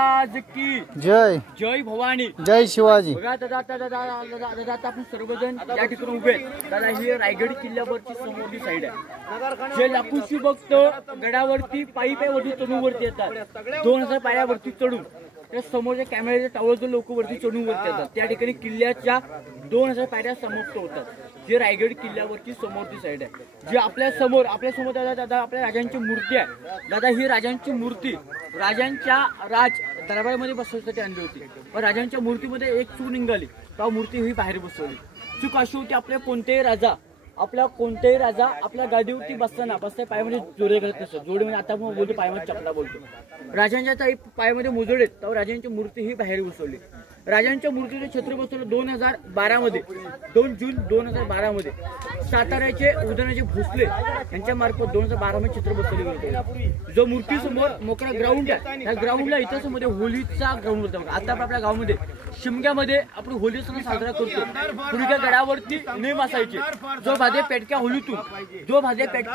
आज की जय जय भवानी जय शिवाजी। बघा दादा आता आपण सर्वजण या ठिकाणी उभे दादा ही रायगड किल्ल्यावरची समोरची साईड आहे। जे लाखोशी भक्त गडावरती पायी वरती चढून वरती येतात 2000 पायऱ्यावरती चढून त्या समोरच्या कॅमेऱ्याच्या टावरचं लोक वरती चढून वरती येतात। त्या ठिकाणी किल्ल्याच्या 2000 पायऱ्या समाप्त होतात। जे रायगड किल्ल्यावरची समोरची साईड आहे। जे आपल्या समोर दादा आपल्या राजांची मूर्ती आहे। दादा ही राजांची मूर्ती राजांच्या राज दरबारामध्ये बसवण्यासाठी आणली होती, पण राजांच्या मूर्तीमध्ये एक चूक निघाली, त्या मूर्ती ही बाहेर बसवली। चूक अशी होती आपल्या कोणतेही राजा आपल्या गादीवरती बसताना पायामध्ये जोडे घालत नसतो। जोडे म्हणजे आता आपण बोलतो पायामध्ये चपला बोलतो। राजांच्या पायामध्ये मोजोडे तेव्हा राजांची मूर्ती ही बाहेर बसवली। राजांच्या मूर्तीचे छत्र बसवलं 2012 मध्ये 2 जून 2012 मध्ये साताऱ्याचे उदयनराजे भोसले यांच्या मार्फत 2012 मध्ये छत्र बसवले होते। जो मूर्ती समोर मोकळा ग्राउंड आहे, त्या ग्राउंडला इतिहासामध्ये होलीचा ग्राउंड होता। आता आपल्या गावामध्ये शिमग्यामध्ये आपण होली सण साजरा करतो। पूर्वीच्या गडावरती नेम असायचे, जो भादे पेटक्या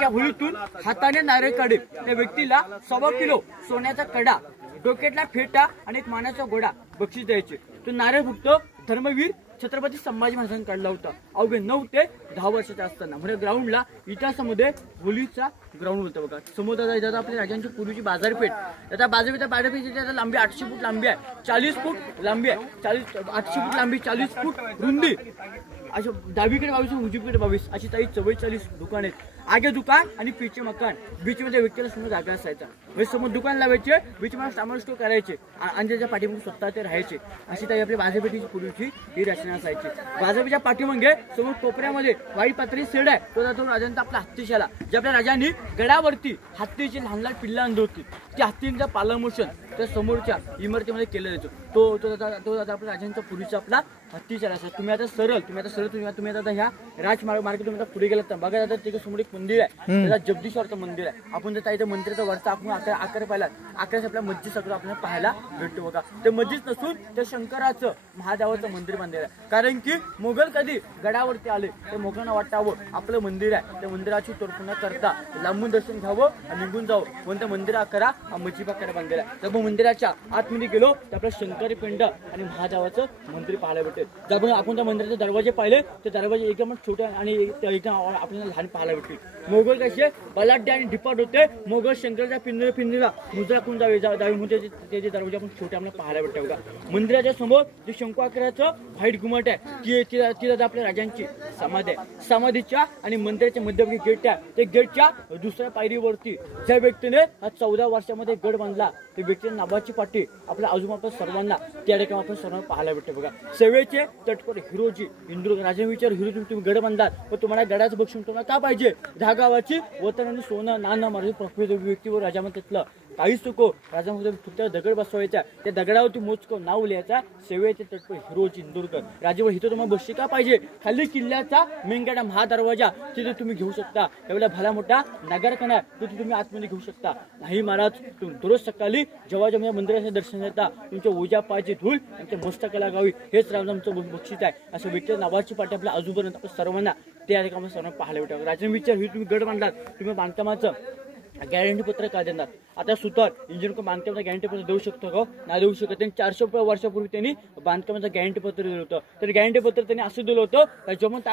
होलीतून हाताने नारळ काढेल त्या व्यक्तीला 1.25 किलो सोन्याचा कडा, डोक्यातला फेटा आणि एक मानाचा घोडा बक्षीस द्यायचे। तो नारळ फक्त धर्मवीर छत्रपती संभाजी महाराजांनी काढला होता अवघे 9 ते 10 वर्षाचा असताना। म्हणजे ग्राउंडला इतिहासामध्ये होलीचा ग्राउंड होता। बघा समोर दादा आपल्या राजांची पूर्वीची बाजारपेठ, आता बाजारपेठेची लांबी 800 फूट लांबी आहे, 40 फूट लांबी आहे, 800 फूट लांबी 40 फूट रुंदी अशा डावीकडे 22 उजवीकडे 22 अशी 44 दुकान आहेत। आगे दुकान आणि पीछे मकान, बीच मध्ये व्यक्तीला समोर जागा असायचा। म्हणजे समोर दुकान लावायचे, बीच मध्ये सामान स्टोर करायचे आणि त्याच्या पाठीमागे स्वतः ते राहायचे। अशी ताई आपली बाजारपेठेची पूर्वीची ही रचना असायची। बाजारपेठेच्या पाठीमागे समोर कोपऱ्यामध्ये वाईट पातळी शेड आहे, तो जातो राजांचा आपला हत्तीशाला। जे आपल्या राजांनी गडावरती हत्तीची लहान पिल्ला आणली होती, ती हत्तींचा पालनपोषण त्या समोरच्या इमारतीमध्ये केलं जातो। तो आपल्या राजांचा पूर्वीचा आपला हत्तीशाला असा। तुम्ही आता सरळ तुम्ही आता ह्या राजमार्ग तुम्ही आता पुढे गेलात तर बघा दादा तिथे समोर एक मंदिर आहे, त्याला जगदीश्वरचं मंदिर आहे। आपण जर त्या मंदिराचा वरचा आपण आकार पाहिला, आकारात आपल्या मस्जिद सगळं आपल्याला पाहायला भेटतो। बघा ते मस्जिद नसून ते शंकराचं महादेवाचं मंदिर बांधलेलं आहे। कारण की मोगल कधी गडावरती आले तर मोगलांना वाटावं आपलं मंदिर आहे, त्या मंदिराची तोडफोड न करता लांबून दर्शन घ्यावं आणि निघून जावं म्हणून त्या मंदिर आकारा हा मस्जिद आकारा बांधलेला आहे। जर मंदिराच्या आतमध्ये गेलो तर आपलं शंकरी पिंड आणि महादेवाचं मंदिर पाहायला भेटेल। जर आपण त्या मंदिराचे दरवाजे पाहिले तर दरवाजे एकदम छोटे आणि एकदम आपल्याला लहान पाहायला भेटतील। मोगल कसे बलाढ्य आणि डिपार्ट होते, मोगल शंकराच्या पिंजरा मुजरा करून जावे म्हणजे त्याचे दरवाजे आपण छोटे आपल्याला पाहायला भेटते। बघा मंदिराच्या समोर जे शंकू आकाराचं व्हाईट घुमट आहे ती आपल्या राजांची समाधी आहे। समाधीच्या आणि मंदिराच्या मध्यभागी गेट आहे, ते गेटच्या दुसऱ्या पायरीवरती ज्या व्यक्तीने 14 वर्षामध्ये गड बांधला त्या व्यक्तीच्या नावाची पाठी आपल्या आजूबाजू सर्वांना त्या ठिकाणी आपण सर्वांना पाहायला भेटते। बघा सेवेचे तटपर हिरोजी इंदुर राजा विचार हिरो तुम्ही गड बांधलात, पण तुम्हाला गडाचं बक्षीस तुम्हाला का पाहिजे? ह्या गावाची वतन आणि सोनं नाणं मारून प्रकृत व्यक्तीवर राजामध्ये तिथलं काहीच चुको राजामध्ये फक्त दगड बसवायचा, त्या दगडावरती मोजकं नाव लिहायचा सेवेचे तटपर हिरोजी इंदुरकर राजेवर हिथं तुम्हाला बक्षी का पाहिजे? खाली किल्ल्याचा मेंगाडा महादरवाजा तिथे तुम्ही घेऊ शकता, त्यावेळेला भला मोठा नगरखाना तिथे तुम्ही आतमध्ये घेऊ शकता। नाही महाराज दररोज सकाळी जेव्हा मंदिराचे दर्शन घेता तुमच्या ओजा पायाची धूळ त्यांच्या मस्तकाला गावी हेच राजांचं बक्षीस आहे। असं व्यक्ती नावाची पाठी आपल्या आजूबाजूला आपण सर्वांना त्या ठिकाणी सर्वांना पाहायला भेटतं। राजांनी विचार ही तुम्ही गड बांधलात, तुम्ही बांधकामाचं गॅरंटी पत्र काय देणार? आता सुतार इंजिनियर बांधकामाचं गॅरंटी पत्र देऊ शकतो का? नाही देऊ शकत। त्यांनी 400 वर्षापूर्वी त्यांनी बांधकामाचं गॅरंटी पत्र दिलं होतं। तर गॅरंटी पत्र त्यांनी असं दिलं होतं जमंत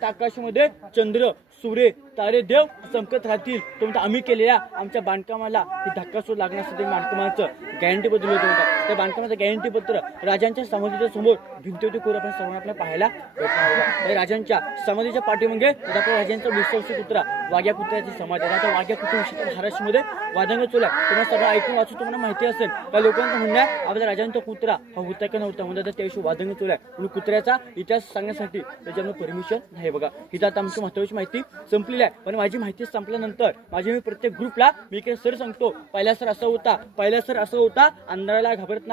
आकाशामध्ये चंद्र सूर्य तारे देव चमकत राहतील तो म्हणतो आम्ही केलेल्या आमच्या बांधकामाला ही धक्कासोड लागण्यासाठी बांधकामाचं गॅरंटी पत्र दिलं होतं। त्या बांधकामाचं गॅरंटी पत्र राजांच्या समाधीच्या समोर भिंतीवरती कोर आपण सर्वांना आपल्याला पाहायला भेटणार। राजांच्या समाधीच्या पाठीमागे आपल्या राजांचा विश्वासू कुत्रा वाघ्या कुत्र्याची समाधी आहे। आता वाघ्या कुत्र्याविषयी महाराष्ट्रामध्ये वादंग चालू आहे, तुम्हाला सगळं ऐकून वाचून तुम्हाला माहिती असेल का? लोकांचं म्हणणं आहे आपल्या राजांचा कुत्रा हा होता का नव्हता, म्हणजे त्याविषयी वादंग चालू आहे, म्हणून कुत्र्याचा इतिहास सांगण्यासाठी त्याच्यामध्ये परमिशन नाही। बघा ही आता आमची महत्वाची माहिती संपलेली आहे, पण माझी माहिती संपल्यानंतर मी प्रत्येक ग्रुपला मी सर सांगतो पहिला सर असं होता अंधाराला घाबरत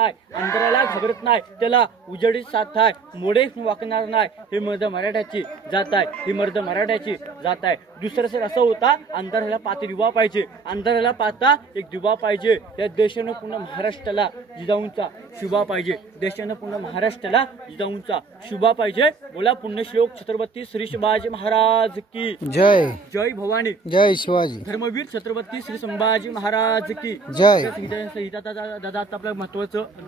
नाही त्याला उजेडी साथ आहे, मोडे वाकणार नाही, हे मर्द मराठ्याची जात आहे, ही मर्द मराठ्याची जात आहे। दुसरा सर असं होता अंधाराला पाती दिवा पाहिजे, अंधाराला पाहता एक दिवा पाहिजे, या देशानं पूर्ण महाराष्ट्राला जिजाऊंचा शुभा पाहिजे, देशानं पूर्ण महाराष्ट्राला जिजाऊंचा शुभा पाहिजे. बोला पुण्यश्लोक छत्रपती श्री शिवाजी महाराज की जय. जय भवानी, जय शिवाजी. धर्मवीर छत्रपती श्री संभाजी महाराज की जय. दादा आता आपलं महत्वाचं